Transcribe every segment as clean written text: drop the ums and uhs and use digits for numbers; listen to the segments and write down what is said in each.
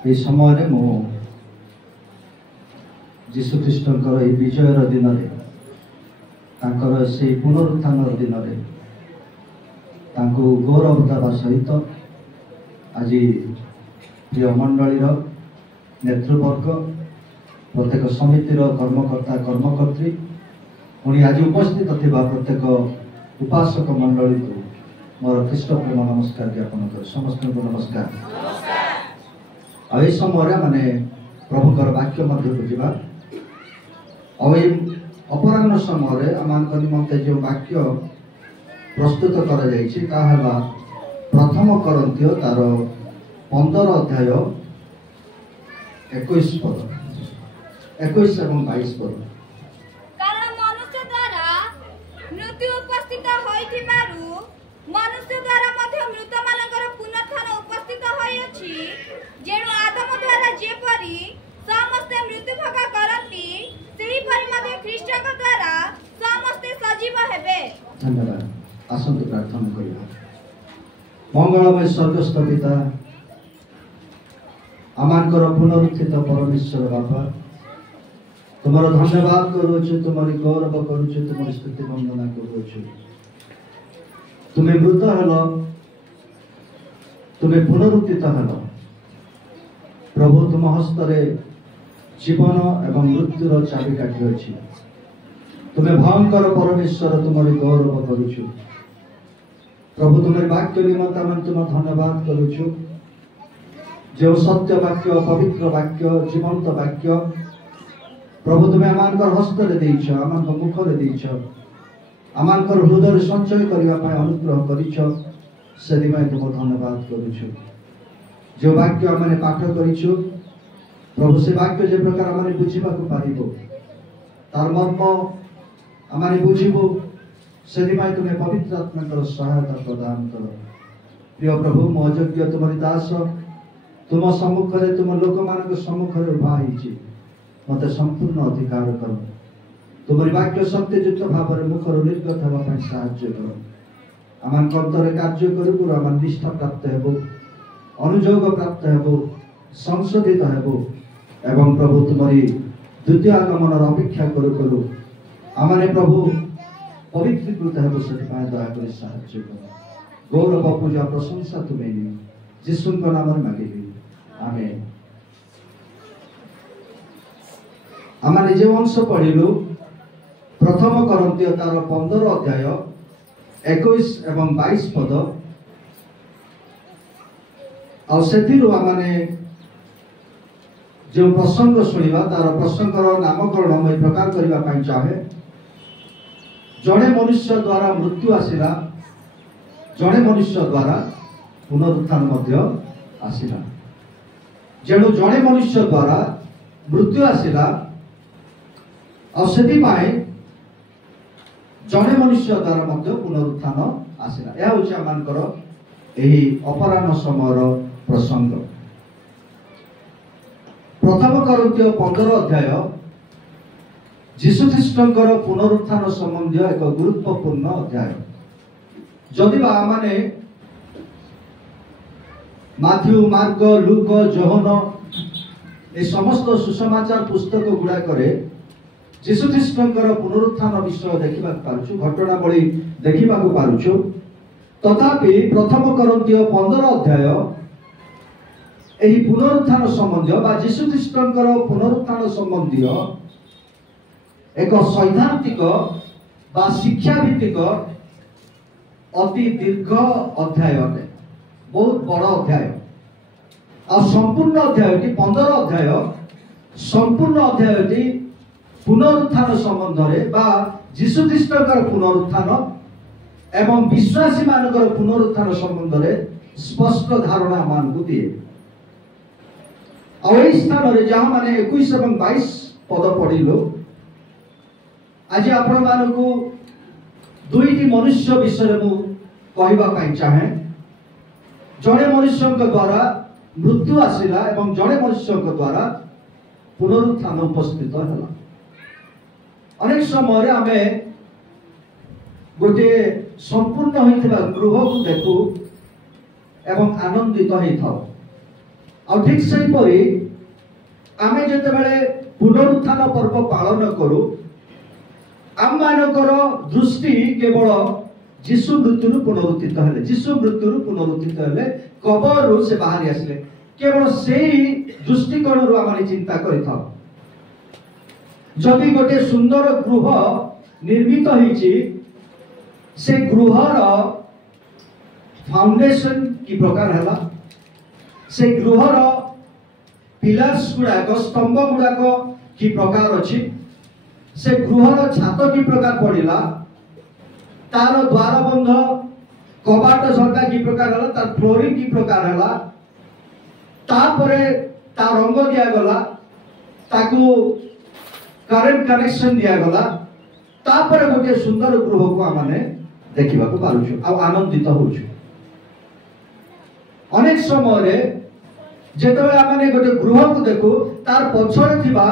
এই সময় মু যীशु ख्रीष्टर ये विजयर दिन से पुनरुत्थान दिन गौरव देवा सहित आज प्रिय मंडलीर नेतृवर्ग प्रत्येक समितिर कर्मकर्ता कर्मकर्त्री पुणी आज उपस्थित थिबा प्रत्येक उपासक मंडली को मोर ख्रीष्ट प्रेम नमस्कार ज्ञापन कर समस्त को नमस्कार। आई समय माने प्रभुकर वाक्य मध्य को जीवा अपराह्न समय आम निमंते जो वाक्य प्रस्तुत कर प्रथम करंतिय तार 15 अध्याय 21 पद 21 एवं 22 पद। कारण मनुष्य द्वारा मृत्यु उपस्थित होइथिबारु मनुष्य द्वारा मध्य मृत मानकर पुनरुत्थान उपस्थित होइछि जेणु आदम द्वारा जेपरि समस्त मृत्यु भोग करंती सेही परि मध्य ख्रीष्टक द्वारा समस्त सजीव हेबे। धन्यवाद। आसंतु प्रार्थना करिया। मंगलमय स्वर्गस्थ पिता आमानकर पुनरुत्थित परमेश्वर बापा तुम्हारा धन्यवाद करुछु तुम्हारी गौरव करुछु तुम्हारी स्तुति वंदना करुछु। तुम्हें मृत हल तुम्हें पुनरुत्थित हल प्रभु तुम हस्तरे जीवन एवं मृत्युर चाबिकाठी अछि। तुम्हें भयंकर परमेश्वर तुम्हारी गौरव करुछु प्रभु तुम्हारे वाक्य निमित्त मैं तुम धन्यवाद करुछु जो सत्य वाक्य पवित्र वाक्य जीवंत वाक्य प्रभु तुम्हें आमानकर हस्तरे देइछ आमानकर मुखरे देइछ आमानकर हृदय संचय करबा पय अनुग्रह करिछ से दिमाय तुम धन्यवाद करुछु। जो वाक्य आमने पाठ करिछु प्रभु से वाक्य जे प्रकार आमने बुझिबा को पारिबो तार मर्म आमने बुझिबो से दिमाय तुम्हें पवित्र आत्माकर सहायता प्रदान कर। प्रिय प्रभु मो अयोग्य तुम्हारी दास तुम सम्मुखरे तुम लोक मानक सम्मुखरे उभा होइछि मते संपूर्ण अधिकार कर तुम्हारी वाक्य सत्ययुक्त भाव मुखर निर्गत होगा साहाय्य कर आमान अंतरे कार्य करू आमान निष्ठा प्राप्त हेबो अनुयोग प्राप्त हेबो संशोधित हेबो एवं प्रभु तुम्हारी द्वितीय आगमन अपेक्षा करू करू आमाने प्रभु पवित्रीकृत हेबो से दया कर साहाय्य कर। गौरव पूजा प्रशंसा तुम्हें जीशु नाम मांगिबी आमेन। आमाने जो अंश पढ़िलु प्रथम करंतिय तार 15 अध्याय 21 एवं 22 पद आमाने जो प्रसंग शुणा तार प्रसंगर नामकरण मैं प्रकार करने चाहे। जड़े मनुष्य द्वारा मृत्यु आसिला जड़े मनुष्य द्वारा पुनरुत्थान आसिला जेणु जड़े मनुष्य द्वारा मृत्यु आसिला जड़े मनुष्य द्वारा पुनरुत्थान आसिला। यह हूँ आमर यही अपराह्न समय प्रसंग। प्रथम करंतिय 15 अध्याय যীशु ख्रीष्टर पुनरुत्थान संबंधी एक गुरुत्वपूर्ण अध्याय। जदि माने माथ्यू मार्क लूक जोहन ए समस्त सुसमाचार पुस्तक गुड़ाक যীशु ख्रीष्टर पुनरुत्थान विषय देखा पार्छु घटनावली देखा पार्छु तथापि प्रथम करंतिय 15 अध्याय यही पुनरुत्थान संबंधी যীशु ख्रीष्टर पुनरुत्थान संबंधी एक सैद्धांतिक शिक्षाभित्तिक अति दीर्घ अध्याय अटे बहुत बड़ अध्याय आ संपूर्ण अध्याय 15 अध्याय संपूर्ण अध्याय पुनरुत्थान संबंध में যীशु ख्रीष्टर पुनरुत्थान एवं विश्वासी मानकर पुनरुत्थान संबंध में स्पष्ट धारणा मान को दिए। स्थान जहाँ मैंने 21 और 22 पद पढ़िलु आज आपण मानकु दुईटी मनुष्य विषय मु कहवाई चाहे। जड़े मनुष्य द्वारा मृत्यु आसिला एवं जड़े मनुष्य द्वारा पुनरुत्थान उपस्थित है। अनेक समय आमे गोटे संपूर्ण होता गृह को देखू एवं आनंदित होता और ठीक से परी आमे जते बेले पुनरुत्थान पर्व पालन करू आम मानकर दृष्टि केवल जीशु मृत्यु पुनरुत्थित हेले जीशु मृत्यु पुनरुत्थित हेले कबरु से बाहरी आसले केवल सेही दृष्टिकोण रु आमे चिंता करिथा जदि गोटे सुंदर गृह निर्मित होईची से गृहर फाउंडेशन की प्रकार हैला से गृहर पिलर्स गुड़ाक स्तंभ गुड़ाक की प्रकार अछि से गृहर छात की प्रकार पड़िला तार द्वार बंध कबाट झरका की प्रकार हला तार फ्लोरिंग की प्रकार हला तापरे ता रंग दिया गला ताकू करेंट कनेक्शन दिया गला तापरे गोटे सुंदर गृह को आमाने देखिबा को पारुछु आ आनंदित होछु अनेक समय रे जेतबे आमाने गोटे गृह को देखु तार पछरे थिबा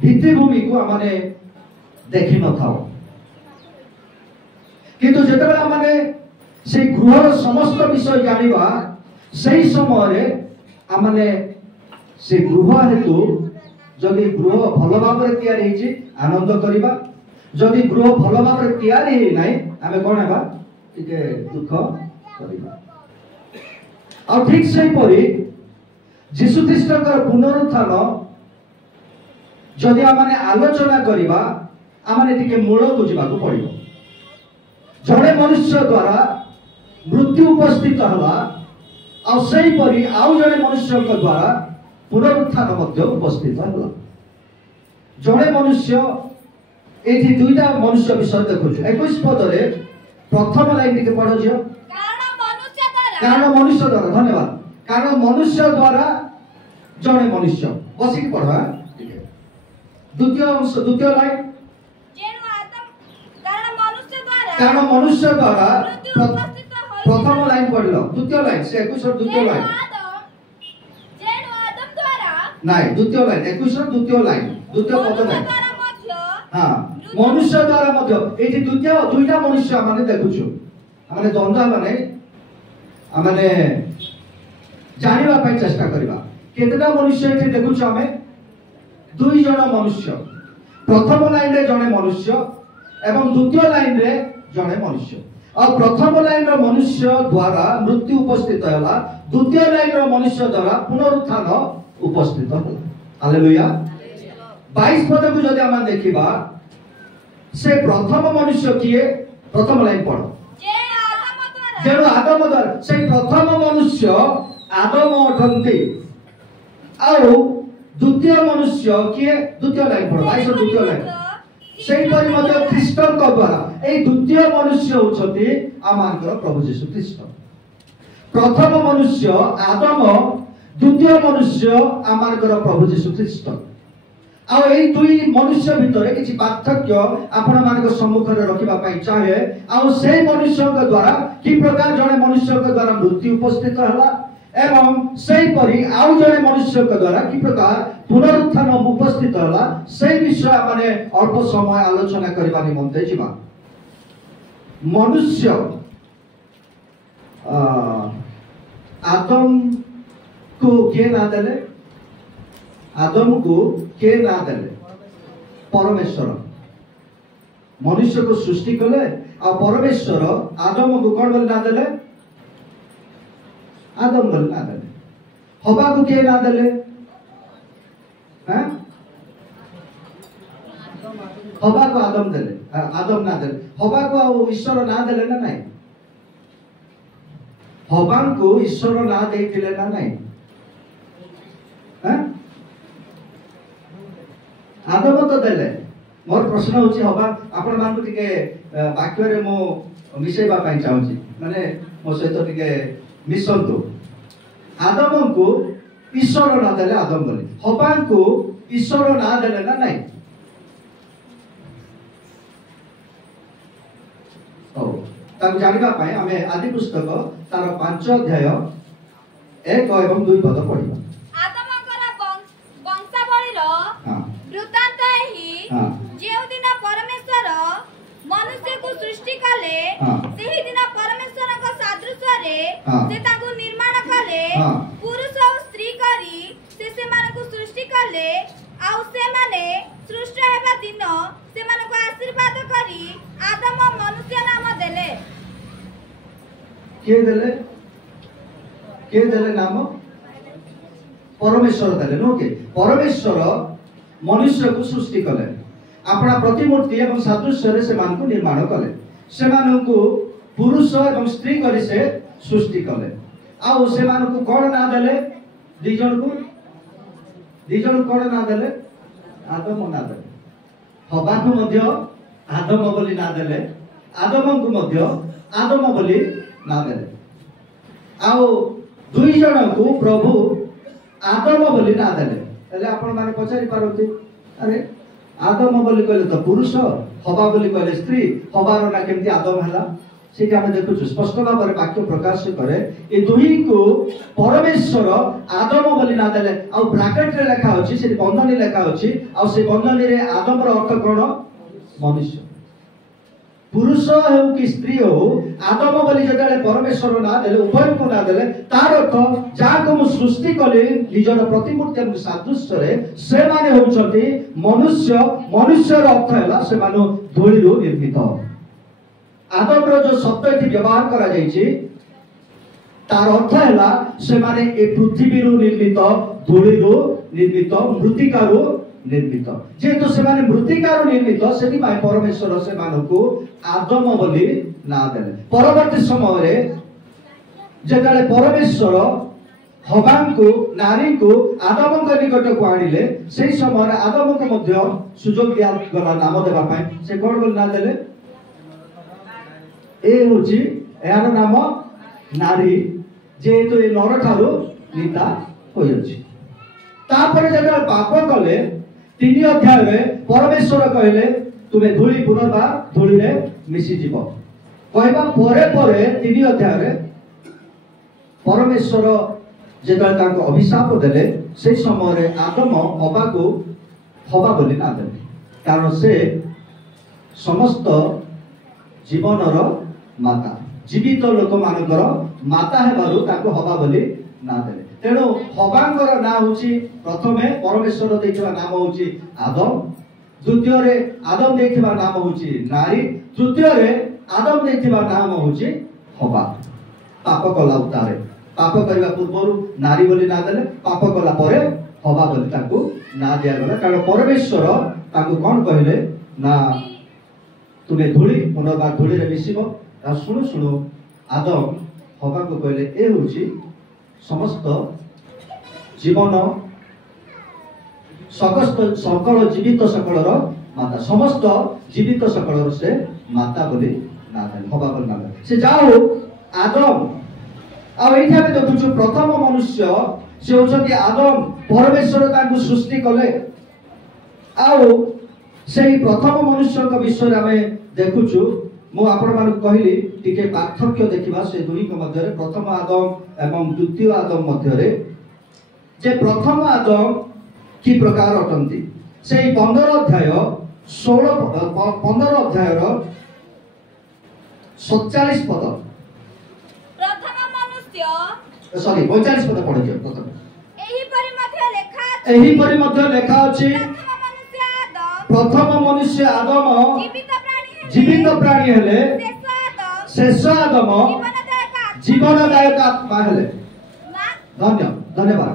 भित्तिभूमि को आमाने देखि न थाओ किंतु जेतबे आमाने से गृहर समस्त विषय जानिबा सही समय रे आमाने से गृह हेतु जदि गृह भल भाव रे तैयार हेछि आनंद करिबा जदि गृह भल भाव रे तैयार हे नै आमे कोन हेबा तिके दुख करिबा और ठीक से परी जीशु ख्रीष्टकर पुनरुत्थान जदि आमाने आलोचना करिबा आमाने तिके मूल बुझिबा को पड़िबो जड़े मनुष्य द्वारा मृत्यु उपस्थित हला और सही परी आउ जड़े मनुष्य द्वारा पुनरुत्थान मध्य उपस्थित हला जड़े मनुष्य एठी दुईटा मनुष्य विषय देखुछु 21 पद रे प्रथम लाइन के पढो जियो कारण मनुष्य द्वारा धन्यवाद कारण मनुष्य द्वारा जड़े मनुष्य बसी की पढवा द्वितीय लाइन कारण मनुष्य द्वारा प्रथम लाइन पढ़लो द्वितीय लाइन से 21 द्वितीय लाइन नहीं द्वितीय लाइन 21 द्वितीय लाइन द्वितीय पद लाइन हां मनुष्य द्वारा मध्य एठी द्वितीय दुईटा मनुष्य माने देखुछु माने द्वंद्व माने माने जानिबा पई चेष्टा करबा केतेटा मनुष्य एठी देखुछु हमें दुई जण मनुष्य प्रथम लाइन रे जणे मनुष्य एवं द्वितीय लाइन रे जणे मनुष्य और प्रथम लाइन रो मनुष्य द्वारा मृत्यु उपस्थित होला द्वितीय लाइन रो मनुष्य द्वारा पुनरुत्थान उपस्थित होला हालेलुया 22 पद को जदि हम देखिबा से प्रथम मनुष्य किए प्रथम लाइन पढ़ो जेणु आदम द्वारा से प्रथम मनुष्य आदम अठंती और द्वितीय मनुष्य किए द्वितीय लाइन पढ़ो 22 द्वितीय लाइन सेही परि मध्य ख्रीष्टन को द्वारा ए द्वितीय मनुष्य होछथि आमानकर प्रभु यीशु ख्रीष्ट प्रथम मनुष्य आदम द्वितीय मनुष्य आमानकर प्रभु यीशु ख्रीष्ट आ ए दुई मनुष्य भितर किछि पार्थक्य आपण मानक सम्मुख रे रखिबा पई चाहे आ सेही मनुष्य के द्वारा कि प्रकार जने मनुष्य के द्वारा मृत्यु उपस्थित हला एवं सेही परि आउ जने मनुष्य के द्वारा कि प्रकार पुनरुत्थान उपस्थित हला से विषय माने अल्प समय आलोचना करबा निमंते जिबा मनुष्य आदम को के ना देले आदम को के ना देले परमेश्वर मनुष्य को सृष्टि कले आ परमेश्वर आदम को कोन बोल ना देले आदम बोल ना देले हवा को के ना देले हैं हवा को आदम देले आदम ना देले हवा को ईश्वर ना देले ना नहीं हवा को ईश्वर ना देथिले ना नहीं हैं आदम तो देले मोर प्रश्न होची हवा आपण मान टिके वाक्य रे मो मिसेबा पई चाहूची माने मो सहित टिके मिसंतु आदम को ईश्वर ना देले आदम बोले हवा को ईश्वर ना देले ना नहीं ओ ताकू जानिबा पई हमें आदि पुस्तक तार 5 अध्याय 1 एवं 2 पद पढिबा जेउ दिन परमेश्वर मनुष्य को सृष्टि कले सेही दिन परमेश्वर को सादृश्य रे से ताकू निर्माण कले किए देले नाम परमेश्वर देले नो के परमेश्वर मनुष्य को सृष्टि कले अपना प्रतिमूर्ति एवं सादृश्य से मान को निर्माण कले से मान को पुरुष एवं स्त्री करी से सृष्टि कले आउ से मान को कौन ना देले दीजन कौन ना देले आदम ना देले हवा को मध्य आदम बोली ना देले आदम को मध्य आदम बोली ना देले आउ दुई जन को प्रभु आदम बोली ना देले एले आपण माने पचारि पारती अरे आदम बोली कहले तो पुरुष हवा बोली कहले स्त्री हवार ना केमती आदम हला से आम देखु स्पष्ट भाव में वाक्य प्रकाश करे ए दुही को परमेश्वर आदम बोली ना देले आ ब्रैकेट रे लिखा अछि से बंधनी लिखा अछि आ से बंधनी रे आदम रो अर्थ कोन मनुष्य पुरुष हो कि स्त्री हो आदम बोली जदले परमेश्वर ना देले उभय को ना देले तार अर्थ जा को मु सृष्टि कले निजर प्रतिमूर्ति एवं सादृश्य रे से माने होचंती मनुष्य मनुष्य रो अर्थ हैला से मानो धूଳି रो निर्मित आदम रो जो शब्द एठी व्यवहार करा जायछि तार अर्थ हैला से माने ए पृथ्वी रो निर्मित धूଳି रो निर्मित मृत्तिका रो निर्मित जेहेतु से माने मृत्तिका रो निर्मित सेति माय परमेश्वर से मानको आदम बोली ना देले परवर्ती समय रे जेताले परमेश्वर हवान को नारी को आदम को निकट को आनिले सेही समय रे आदम को मध्य सुजोग दिया गला नाम देबा पय से कोन बोली ना देले ए होची यार नाम नारी जेहेतु ए नर ठारो नीता होय अछि तापर जेता पाप कले 3 अध्याय रे परमेश्वर कहले तुमे धूଳି पुनर्बार धूଳି रे मिसी जीव कहबा परे परे 3 अध्याय रे परमेश्वर जेता ताको अभिशाप देले से समय रे आदम हवा को हवा बोली ना देले कारण से समस्त जीवनर माता जीवित लोक मानकर माता हेबारु ताको हवा बोली ना देले तेणु हवांकर ना होची प्रथमे परमेश्वर देखिबा नाम होची आदम द्वितीय रे आदम देखिबा नाम होची नारी तृतीय रे आदम देखिबा नाम होची हवा पाप कला उतारे पाप करबा पूर्व नारी बोली ना देले पाप कला परे हवा बोली ताको ना दिया गला कारण परमेश्वर ताको कोन कहले ना तुमे धूଳି पुनर्बार धूଳି रे मिसिबो आ सुनु आदम हवा को कहले ए होची समस्त जीवन सकल जीवित सकलर माता समस्त जीवित सकलर से माता बोली ना देले हवा बोली ना देले से जाओ आदम आ एठा में देखुछु प्रथम मनुष्य से होचंती आदम परमेश्वर ताकू सृष्टि कले आउ सेही प्रथम मनुष्य का विषय हमें देखुछु मु आपण मान कहली टिके पार्थक्य देखिबा से दुही को मध्य रे प्रथम आदम एवं द्वितीय आदम मध्य रे जे प्रथम आदम की प्रकार अटंती से 15 अध्याय 15 अध्याय रो 47 पद प्रथम मनुष्य सॉरी 45 पद पढियो प्रथम एही परि मध्य लेखा अछि प्रथम मनुष्य आदम जीवित प्राणी हेले शेष आदम जीवनदायक आत्मा हेले धन्यवाद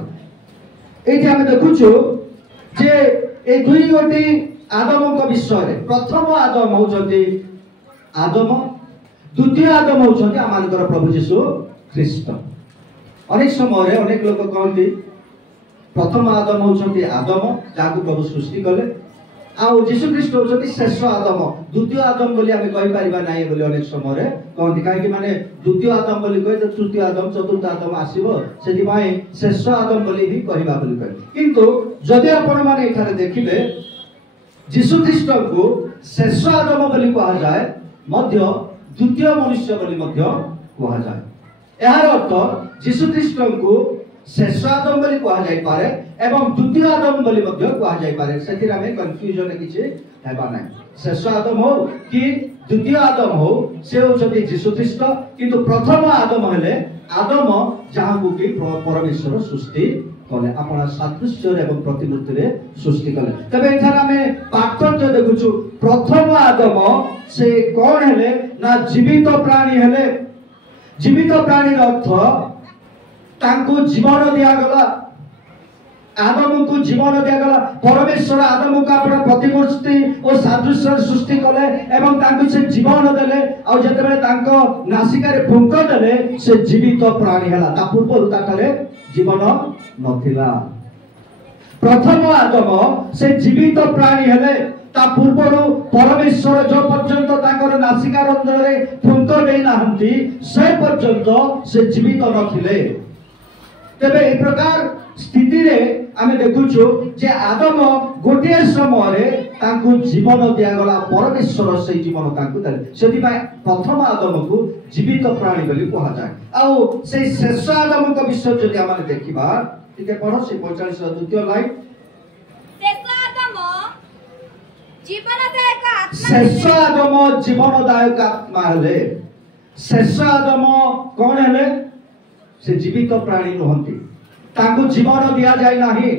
एठी हम देखुछु जे ए दुई गोटी आदम को विषय रे प्रथम आदम होचंती आदम द्वितीय आदम होचंती आमानकर प्रभु यीशु ख्रीष्ट अनेक समय रे अनेक लोक कहନ୍ତି प्रथम आदम होचंती आदम जाकु प्रभु सृष्टि कले आउ यीशु ख्रीष्ट होचंती शेष आदम द्वितीय आदम बोली हमें कहि परिबा नाही बोली अनेक समय रे कहନ୍ତି काहे कि माने द्वितीय आदम बोली कहि त तृतीय आदम चतुर्थ आदम आसीबो सेति भाई शेष आदम बोली भी कहिबा बोली कहि किंतु जदि आपण माने एठारे देखिबे यीशु ख्रीष्ट को शेष आदम बोली कहा जाए मध्य द्वितीय मनुष्य बोली मध्य कहा जाए एहार अर्थ यीशु ख्रीष्ट को शेष आदम बोली कहा जाय पारे एवं द्वितीय आदम बोली मध्य कहा जाय पारे सेतिर हमें कंफ्यूजन किछि हेबा नै शेष आदम हो कि द्वितीय आदम हो से होचती यीशु ख्रीष्ट किंतु प्रथम आदम हेले आदम जहां को कि परमेश्वर सृष्टि कले अपना सादृश्य एवं प्रतिमूर्ति रे सृष्टि कले तबे एठार हमें पार्थक्य देखुछु प्रथम आदम से कोन हेले ना जीवित प्राणी हेले जीवित प्राणी अर्थ तांको जीवन दिगला आदम को जीवन दिगला परमेश्वर आदम को अपना प्रतिमूर्ति और सादृश्य सृष्टि कले एवं तांको से जीवन देले और जतबे तांको नासिका रे फुंक देले से जीवित प्राणी हला ता पूर्व ताकले जीवन नथिला प्रथम आदम से जीवित प्राणी हेले ता पूर्व परमेश्वर जो पर्यंत तांकर नासिका रंध्र रे फुंक देई नाहंती से पर्यंत से जीवित नथिले तेबे ए प्रकार स्थिति रे आमे देखुछु जे आदम गोटे समय रे तांको जीवन दिया गला परमेश्वर से जीवन तांको देले सेति भाई प्रथम आदम को जीवित प्राणी बोली कहा जाय आ से शेष आदम को विषय जदि आमे देखिबा ठीक पढ़ो से 45 द्वितीय लाइन शेष आदम जीवनदायक आत्मा शेष आदम जीवनदायक आत्मा हेले शेष आदम कोन हेले से जीवित प्राणी नहंती तांको जीवन दिया जाय नाही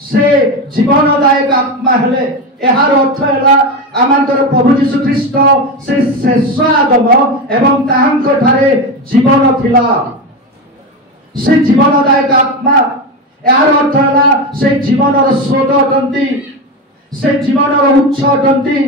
से जीवनदायक आत्मा हेले एहार अर्थ हैला आमांकर प्रभु यीशु ख्रीष्ट से शेष आदम एवं तांको ठारे जीवन थिला से जीवनदायक आत्मा एहार अर्थ हैला से जीवनर स्रोत अटंती से जीवनर उच्च अटंती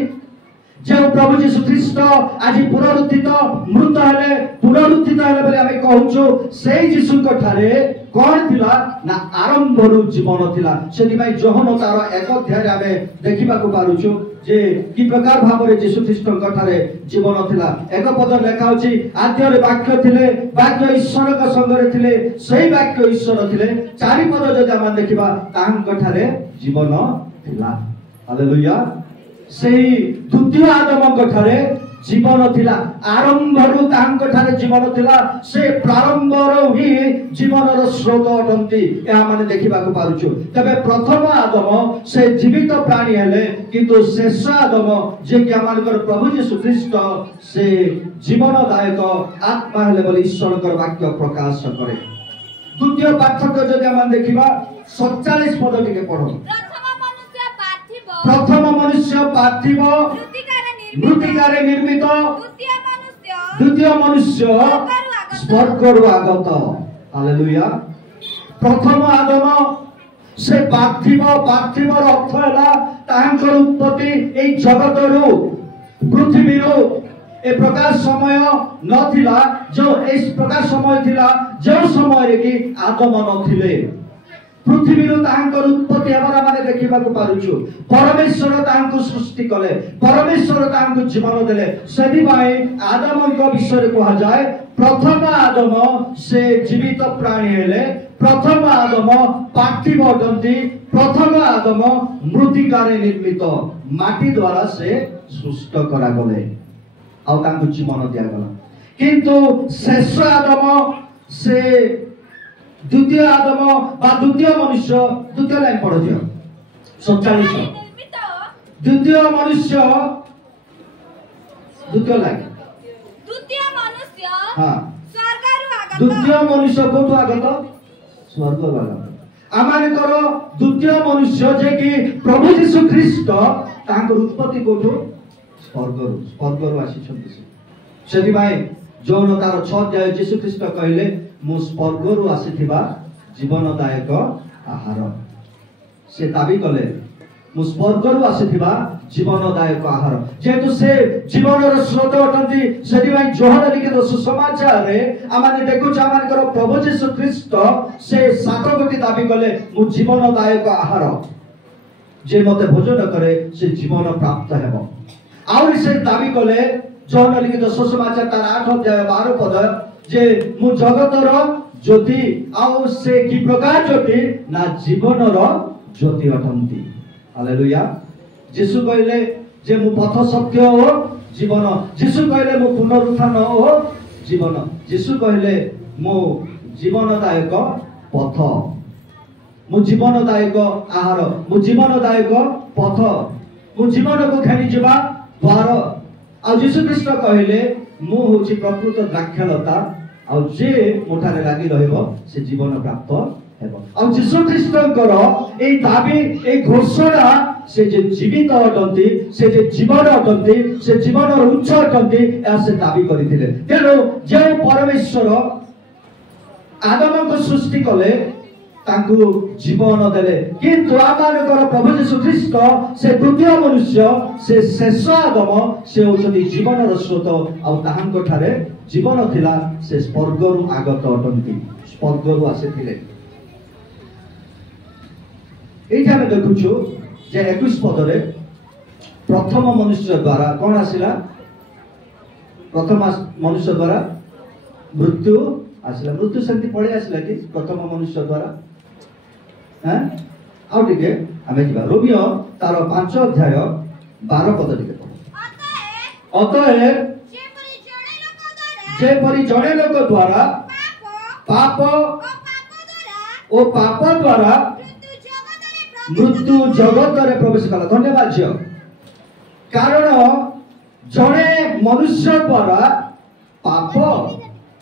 जो प्रभु यीशु ख्रीष्ट आज पुनरुत्थित मृत हेले पुनरुत्थित हेले बोले आमे कहूछु से यीशु को ठारे कोन थिला ना आरंभरु जीवन थिला सेति भाई जोहन तार एक अध्याय आमे देखिबा को पारुछु जे की प्रकार भाबरे यीशु ख्रीष्ट को ठारे जीवन थिला एक पद लेखा होची आद्य रे वाक्य थिले वाक्य ईश्वर का संग रे थिले सेही वाक्य ईश्वर थिले चारि पद जदि आमे देखिबा ताहन को ठारे जीवन थिला हालेलुया सेही द्वितीय आदम को ठारे जीवन थिला आरंभरु तांको ठारे जीवन थिला से प्रारंभरो ही जीवनर स्रोत अटंती या माने देखिबा को पारुछु तबे प्रथम आदम से जीवित प्राणी हेले किंतु शेष आदम जे कि आमानकर प्रभु यीशु ख्रीष्ट से जीवनदायक आत्मा हेले बोली ईश्वरकर वाक्य प्रकाश करे द्वितीय पाठक जदि आमान देखिबा 47 पद टिके पढो प्रथम मनुष्य पार्थिव मृत्तिकारे निर्मित द्वितीय मनुष्य स्वर्गरु आगत हालेलुया प्रथम आदम से पार्थिव अर्थ हैला तांकर उत्पत्ति ए जगतरु पृथ्वीरु ए प्रकार समय नथिला जो इस प्रकार समय थिला जो समय रे कि आदम नथिले पृथ्वीरु तांकर उत्पत्ति हेबार माने देखिबा को पारुछु परमेश्वर तांको सृष्टि कले परमेश्वर तांको जीवन देले सेदी भाई आदम को विषय रे कहा जाय प्रथम आदम से जीवित प्राणी हेले प्रथम आदम पार्थिव अटंती प्रथम आदम मृत्तिकारे निर्मित माटी द्वारा से सृष्ट करा गले आ तांको जीवन दिया गला किंतु शेष आदम से द्वितीय आदम बा द्वितीय मनुष्य द्वितीय लाइन पढ़ो दियो 47 द्वितीय मनुष्य द्वितीय लाइन द्वितीय मनुष्य हां स्वर्गरु आगत द्वितीय मनुष्य कोठु आगत स्वर्गरु आगत आमाने करो द्वितीय मनुष्य जे कि प्रभु यीशु ख्रीष्ट तांकर उत्पत्ति कोठु स्वर्गरु आसी छथि सेति भाई जोन तार 6 अध्याय यीशु ख्रीष्ट कहले मु स्वर्गरु आसीथिबा जीवनदायक आहार से दाबी कले मु स्वर्गरु आसीथिबा जीवनदायक आहार जेतु से जीवनर स्रोत अटंती सेति भाई जोहन लिखित सुसमाचार रे आमाने देखु आमानकर प्रभु यीशु ख्रीष्ट से सात गोटी दाबी कले मु जीवनदायक आहार जे मते भोजन करे से जीवन प्राप्त हेबो आउर से दाबी कले जोहन लिखित सुसमाचार तार 8 अध्याय 12 पद जे मु जगतर ज्योति आउ से की प्रकार ज्योति ना जीवनर ज्योति अटंती हालेलुया यीशु कहले जे मु पथ सत्य हो जीवन यीशु कहले मु पुनरुत्थान हो जीवन यीशु कहले मु जीवनदायक पथ मु जीवनदायक आहार मु जीवनदायक पथ मु जीवन को खेली जिबा द्वार आ यीशु ख्रीष्ट कहले मु होची प्रकृत द्राक्षलता आ जे मोठारे लागि रहइबो से जीवन प्राप्त हेबो आ यीशु ख्रीष्टकर ए दाबी ए घोषणा से जे जीवित अटंती से जे जीवन अटंती से जीवन उच्च अटंती से दाबी करथिले तेणु जे परमेश्वर आदम को सृष्टि कले तांकु जीवन देले किंतु आमानकर प्रभु यीशु ख्रीष्ट से द्वितीय मनुष्य से शेष आदम से होचती जीवन स्रोत आ ताहांको ठारे जीवन थिला से स्वर्गरु आगत अटंती स्वर्गरु आसीथिले एठी हम देखुछु जे 21 पदरे प्रथम मनुष्य द्वारा कौन आसिला प्रथम मनुष्य द्वारा मृत्यु आसिला मृत्यु सेंति पळे आसिला कि प्रथम मनुष्य द्वारा हैं आउ टिके आमे जिबा रोमियो तार 5 अध्याय 12 पद टिके अतः जे परि जणे लोक द्वारा पाप ओ पाप द्वारा मृत्यु जगत रे प्रवेश कला धन्यवाद झियो कारण जणे मनुष्य द्वारा पाप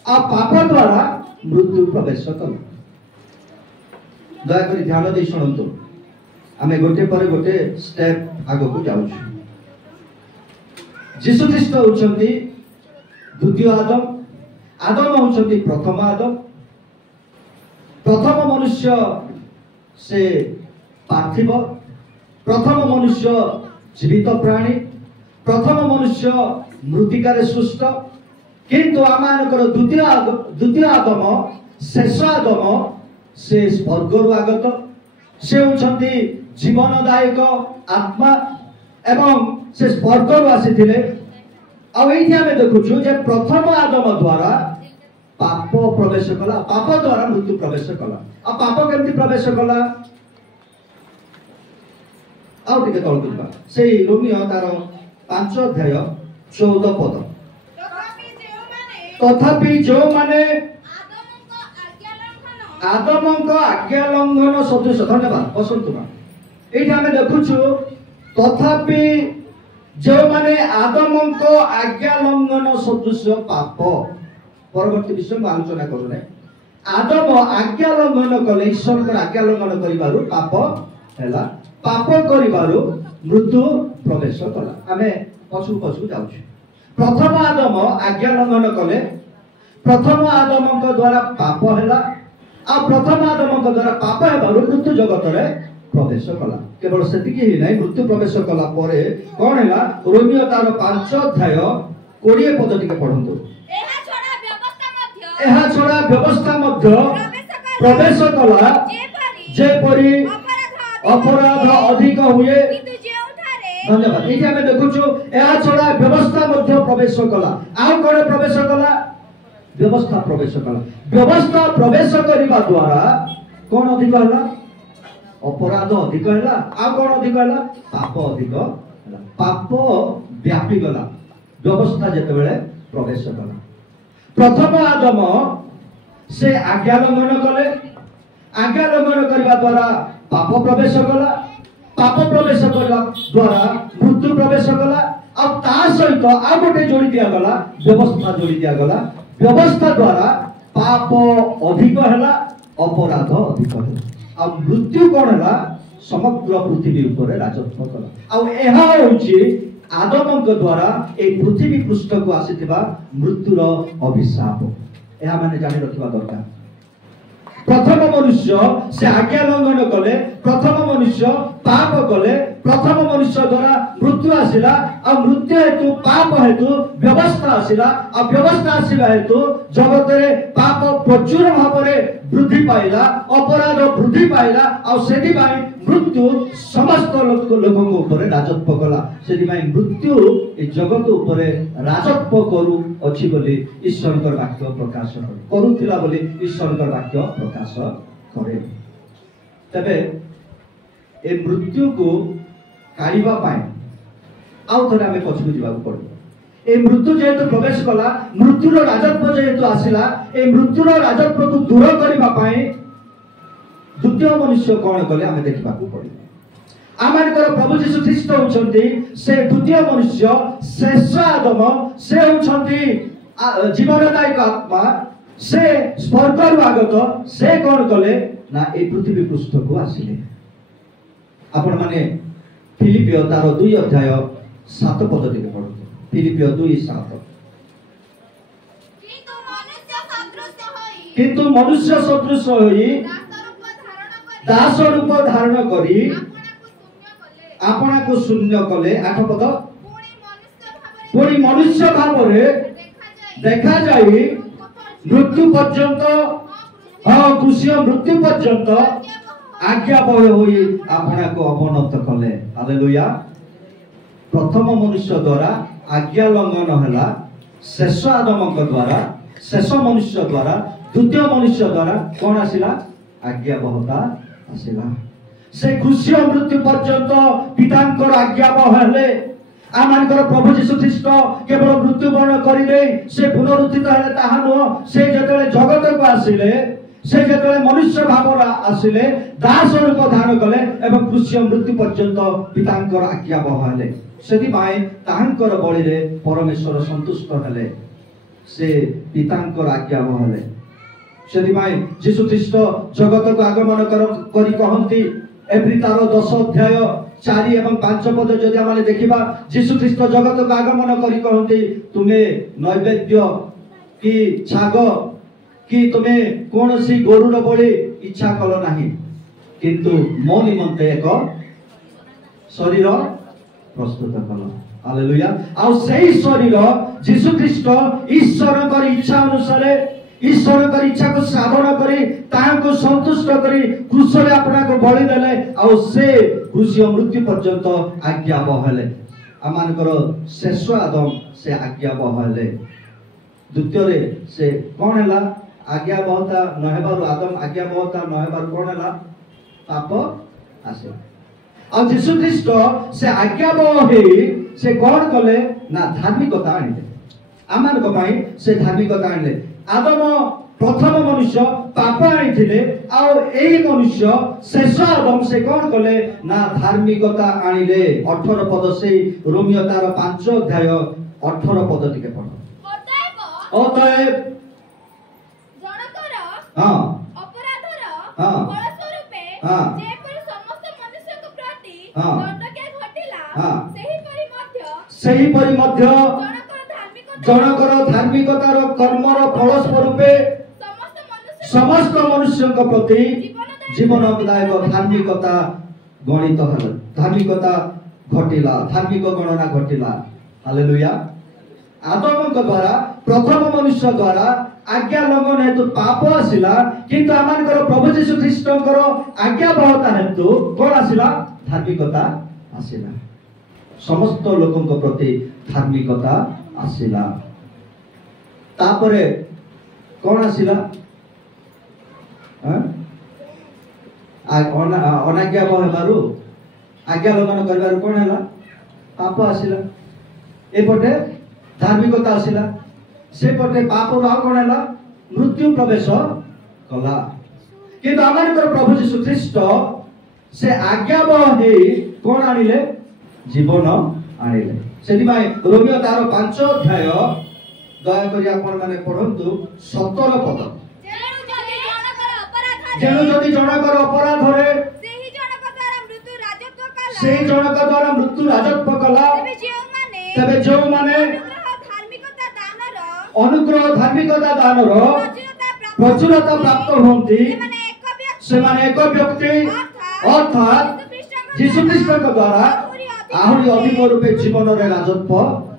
आ पाप द्वारा मृत्यु प्रवेश कला दया करी ध्यान दे सुनंतु आमे गोटे पर गोटे स्टेप आगो को जाउ यीशु ख्रीष्ट होचंती द्वितीय आदम आदम होचंती प्रथम आदम प्रथम मनुष्य से पार्थिव प्रथम मनुष्य जीवित प्राणी प्रथम मनुष्य मृतिकार सृष्ट किंतु आमानकर द्वितीय आदम शेष आदम से स्वर्गरु आगत से होचंती जीवनदायक आत्मा एवं से स्वर्गरु आसीथिले आ एठी आमे देखुछु जे प्रथम आदम द्वारा पाप प्रवेश कला पाप द्वारा मृत्यु प्रवेश कला आ पाप केमति प्रवेश कला आउ टिके तळ दिबा सेही रोमियो तार 5 अध्याय 14 पद तथापि जो माने आदमक आज्ञा लंघन सदृश धन्यवाद बसंतु एठी हमें देखुछु तथापि जो माने आदमक आज्ञा लंघन सदृश पाप परवर्ती विषय में आलोचना करूने आदम आज्ञा लंघन कले ईश्वर आज्ञा लंघन करिबारु पाप हैला पाप करिबारु मृत्यु प्रवेश कला आमे पशु पशु जाउछु प्रथम आदम आज्ञा लंघन कले प्रथम आदमक द्वारा पाप हैला आ प्रथम आदमक द्वारा पाप हेबारु मृत्यु जगत रे प्रवेश कला केवल सेतिकी ही नै मृत्यु प्रवेश कला परे कोन हैला रोमियो तार 5 अध्याय 20 पद टिके पढंतु एहा छोड़ा व्यवस्था मध्य प्रवेश कला जे परि अपराध अधिक हुए धन्यवाद एठी हमें देखुछु एहा छोड़ा व्यवस्था मध्य प्रवेश कला आ कोन प्रवेश कला व्यवस्था प्रवेश करिबा द्वारा कोन अधिक हला अपराध अधिक हला आ कोन अधिक हला पाप अधिक हला पाप व्यापी गला व्यवस्था जेते बेले प्रवेश कला प्रथम आदम से आज्ञा लंघन कले आज्ञा लंघन करबा द्वारा पाप प्रवेश कला पाप प्रवेश करबा द्वारा मृत्यु प्रवेश कला आ ता सहित आ गोटे जोड़ी दिया गला व्यवस्था जोड़ी दिया गला व्यवस्था द्वारा पाप अधिक हैला अपराध अधिक हैला आ मृत्यु कोन हैला समग्र पृथ्वी ऊपर राजत्व कला आ एहा होची आदम द्वारा ए पृथ्वी पृष्ठ को आसीथिबा मृत्युर अभिशाप एहा माने जानि रखिबा दरकार प्रथम मनुष्य से आज्ञा लंघन कले प्रथम मनुष्य पाप कले प्रथम मनुष्य द्वारा मृत्यु आसिला आ मृत्यु हेतु पाप हेतु व्यवस्था आसिला आ व्यवस्था आसिबा हेतु जगत रे पाप प्रचुर भाव रे वृद्धि पाइला अपराध वृद्धि पाइला आ सेदी भाई मृत्यु समस्त लोकों ऊपर राजत्व कला सेदी भाई मृत्यु ए जगत ऊपर राजत्व करू अछि बोली ईश्वरकर वाक्य प्रकाश करूथिला बोली ईश्वरकर वाक्य प्रकाश करे तबे ए मृत्यु को काढ़िबा पाए आउ थरे हमें पछकु जिबाकू पड़ो ए मृत्यु जेहेतु प्रवेश कला मृत्युर राजत्व जेहेतु आसिला ए मृत्युर राजत्व को दूर करबा पाए द्वितीय मनुष्य कौन कले हमें देखबाकू पड़ो आमानकर प्रभु यीशु ख्रीष्ट होचंती से द्वितीय मनुष्य शेष आदम से होचंती जीवनदायक आत्मा से स्वर्गरु आगत से कौन कले ना ए पृथ्वी पृष्ठ को आसिले आपण माने फिलिपियो तार 2 अध्याय 7 पद टिके पढନ୍ତୁ। फिलिपियो 2:7। किंतु मनुष्य सदृश होई दास रूप धारण करी आपना को शून्य कले। 8 पद पुणी मनुष्य भाव देखा जाई मृत्यु पर्यंत कृष्ण मृत्यु पर्यंत आज्ञा बह होई आपना को अवनत कले। हालेलुया। प्रथम मनुष्य द्वारा आज्ञा लंघन हैला शेष आदम द्वारा शेष मनुष्य द्वारा द्वितीय मनुष्य द्वारा कौन आसिला आज्ञा बहता आसिला। से कृष्ण मृत्यु पर्यंत पितांकर आज्ञा बहले आमानकर प्रभु यीशु ख्रीष्ट केवल मृत्युवरण करिले से पुनरुत्थित हेले ताहा नुह। से जेतेले जगत को आसिले से जेतेले मनुष्य भाव आसिले दास रूप धारण कले एवं कृष्ण मृत्यु पर्यंत पितांकर आज्ञा बहले। सेति पाए ताहांकर बळिरे परमेश्वर संतुष्ट हेले से पितांकर आज्ञा बहले। सेति पाए यीशु ख्रीष्ट जगत को आगमन करी कहंती एप्रिल तार 10 अध्याय 4 एवं 5 पद जदि आमे देखिबा यीशु ख्रीष्ट जगत को आगमन करी कहंती तुमे नैवेद्य कि छाग कि तुमे कोनसी गरुड़ बळी इच्छा कलो नाही किंतु मो निमंते एक शरीर प्रस्तुत कलो। हालेलुया। आ सेही शरीर यीशु ख्रीष्ट ईश्वरकर इच्छा अनुसार ईश्वरकर इच्छा को साधन करी ताको संतुष्ट करी क्रूसरे अपना को बलि देले आ से क्रूसीय मृत्यु पर्यंत आज्ञा बहले। आमानकर शेष आदम से आज्ञा बहले। द्वितीय रे से कोन हैला आज्ञा बहता नहेबार आदम आज्ञा बहता नहेबार कोन हैला पाप आसे। आ यीशु ख्रीष्ट से आज्ञा बहे से कोन कले ना धार्मिकता आनिले आमान को पाई से धार्मिकता आनिले। आदम प्रथम मनुष्य पाप आनिथिले आ एई मनुष्य शेष आदम से कोन कले ना धार्मिकता आनिले। 18 पद से रोमियो तार 5 अध्याय 18 पद टिके पढ। अतएव जनकर हां अपराधर हां फल स्वरूपे हां जेपरि समस्त मनुष्य को प्रति हां दंड के घटिला हां सेही परि मध्य जनकर धार्मिकतार कर्मर फल स्वरूपे समस्त मनुष्य प्रति जीवनदायक धार्मिकता गणित हल धार्मिकता घटिला धार्मिक गणना घटिला। हालेलुया। आदम द्वारा प्रथम मनुष्य द्वारा आज्ञा लंघन हेतु पाप आसिला किंतु आमानकर प्रभु यीशु ख्रीष्टकर आज्ञा बहता हेतु कोन आसिला धार्मिकता आसिला। समस्त लोकंक प्रति धार्मिकता आसिला। तापरे कोन आसिला अनाज्ञा बहबारु आज्ञा लंघन करबारु कोन हैला पाप आसिला। एपटे धार्मिकता आसिला से पटे पाप आ कोन हैला मृत्यु प्रवेश कला। किंतु आमानकर प्रभु यीशु ख्रीष्ट से आज्ञा बहे कोन आनिले जीवन आनिले। सेति माय रोमियो तार 5 अध्याय दया करी आपण माने पढंतु 17 पद। जेनु जदि जनकर अपराध रे सेही जनक द्वारा मृत्यु राजत्व कला तबे जो माने अनुग्रह धार्मिकता दानर प्रचुरता प्राप्त होंती से माने एक व्यक्ति अर्थात यीशु ख्रीष्ट द्वारा आहुरी अधिक रूपे जीवन रे राजत्व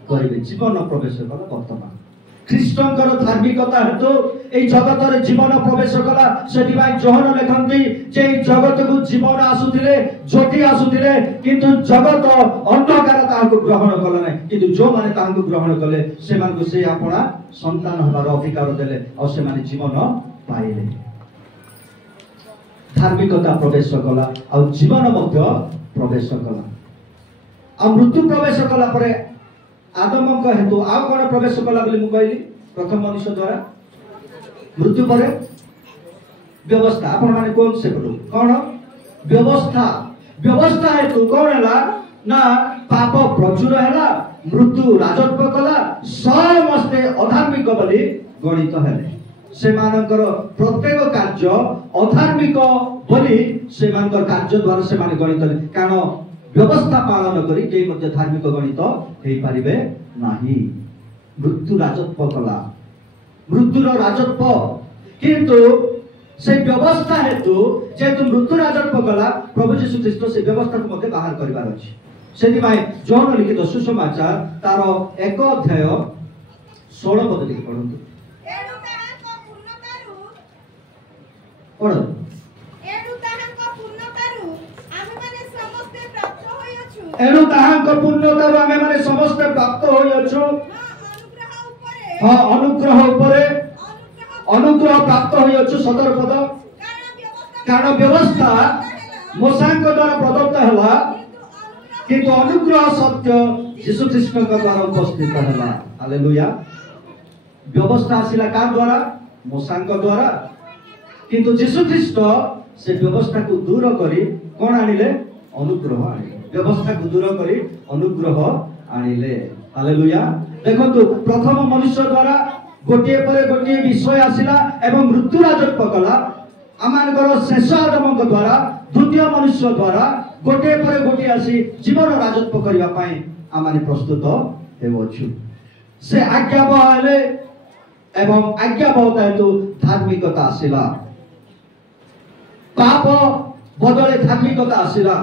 करिवे जीवन प्रवेश कला। वर्तमान ख्रीष्टंकर धार्मिकता हेतु ए जगत रे जीवन प्रवेश कला। सेति भाई जोहन लेखंती जे जगत को जीवन आसुथिले ज्योति आसुथिले किंतु जगत अंधकार ताहाको ग्रहण कला नै किंतु जो माने ताहाको ग्रहण कले से मान को से आपना संतान हबार अधिकार देले और से माने जीवन पाइले। धार्मिकता प्रवेश कला और जीवन मध्य प्रवेश कला। आ मृत्यु प्रवेश कला परे आदम को हेतु आ कोन प्रवेश कला बोली मु कहली प्रथम मनुष्य द्वारा मृत्यु परे व्यवस्था आपण माने कोन से बोलु कोन व्यवस्था व्यवस्था हेतु कोन हला ना पाप प्रचुर हला मृत्यु राजत्व कला समस्ते अधार्मिक बोली गणित हेले। सेमानकर प्रत्येक कार्य अधार्मिक बोली सेमानकर कार्य द्वारा से माने गणित हेले। कारण व्यवस्था पालन करी जे मध्य धार्मिक गणित हे पारिबे नाही। मृत्यु राजत्व कला, मृत्युर राजत्व, किंतु से व्यवस्था हेतु जेतु मृत्यु राजत्व कला प्रभु यीशु ख्रीष्ट से व्यवस्था को मते बाहर करिबार अछि। सेति भाई जौन लिखित सुसमाचार तार 1 अध्याय 16 पद लिखि पढन्तु। एणु ताहाको पूर्णतारु पढ एणु ताहाको पूर्णतारु आमे माने समस्ते प्राप्त होइअछु। एणु ताहाको पूर्णतारु आमे माने समस्ते प्राप्त होइअछु। अनुग्रह उपरे, हां अनुग्रह उपरे अनुग्रह प्राप्त होइअछु। 17 पद कारण व्यवस्था मोसांक द्वारा प्रदत्त हला, किंतु अनुग्रह सत्य यीशु ख्रीष्ट द्वारा उपस्थित हला। हालेलुया। व्यवस्था आसिला का द्वारा? मोसांक द्वारा, किंतु यीशु ख्रीष्ट से व्यवस्था को दूर करी कोन आनिले? अनुग्रह आनिले। व्यवस्था को दूर करी अनुग्रह आनिले। हालेलुया। देखंतु प्रथम मनुष्य द्वारा गोटिए परे गोटिए विषय आसिला एवं मृत्यु राजत्व कला। आमानकर शेष आदमक द्वारा द्वितीय मनुष्य द्वारा गोटे परे गोटे आसी जीवन राजत्व करबा पई आमाने प्रस्तुत हेउछु। से आज्ञाबह हेले एवं आज्ञाबहता हेतु धार्मिकता आसिला। पाप बदले धार्मिकता आसिला।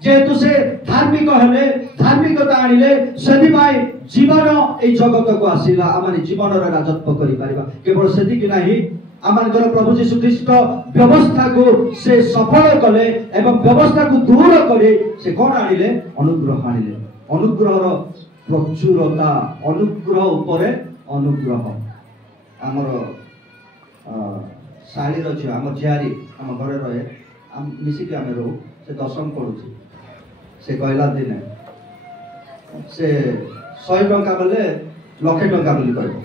जेहेतु से धार्मिक हेले धार्मिकता आनिले सेति पई जीवन ए जगत को आसिला। आमाने जीवन राजत्व करि परिबा। केवल सेति कि नाही, आमानकर प्रभु यीशु ख्रीष्ट व्यवस्था को से सफल कले एवं व्यवस्था को दूर करे से कोन आनिले? अनुग्रह आनिले। अनुग्रह रो प्रचुरता, अनुग्रह उपरे अनुग्रह। हमर साली रछि हमर जियारी हम घरे रहे, हम मिसी के हम रहू। से 10म पढुछि। से कहला दिने से 100 टंका बोले लक्षे टंका बोली कहबो।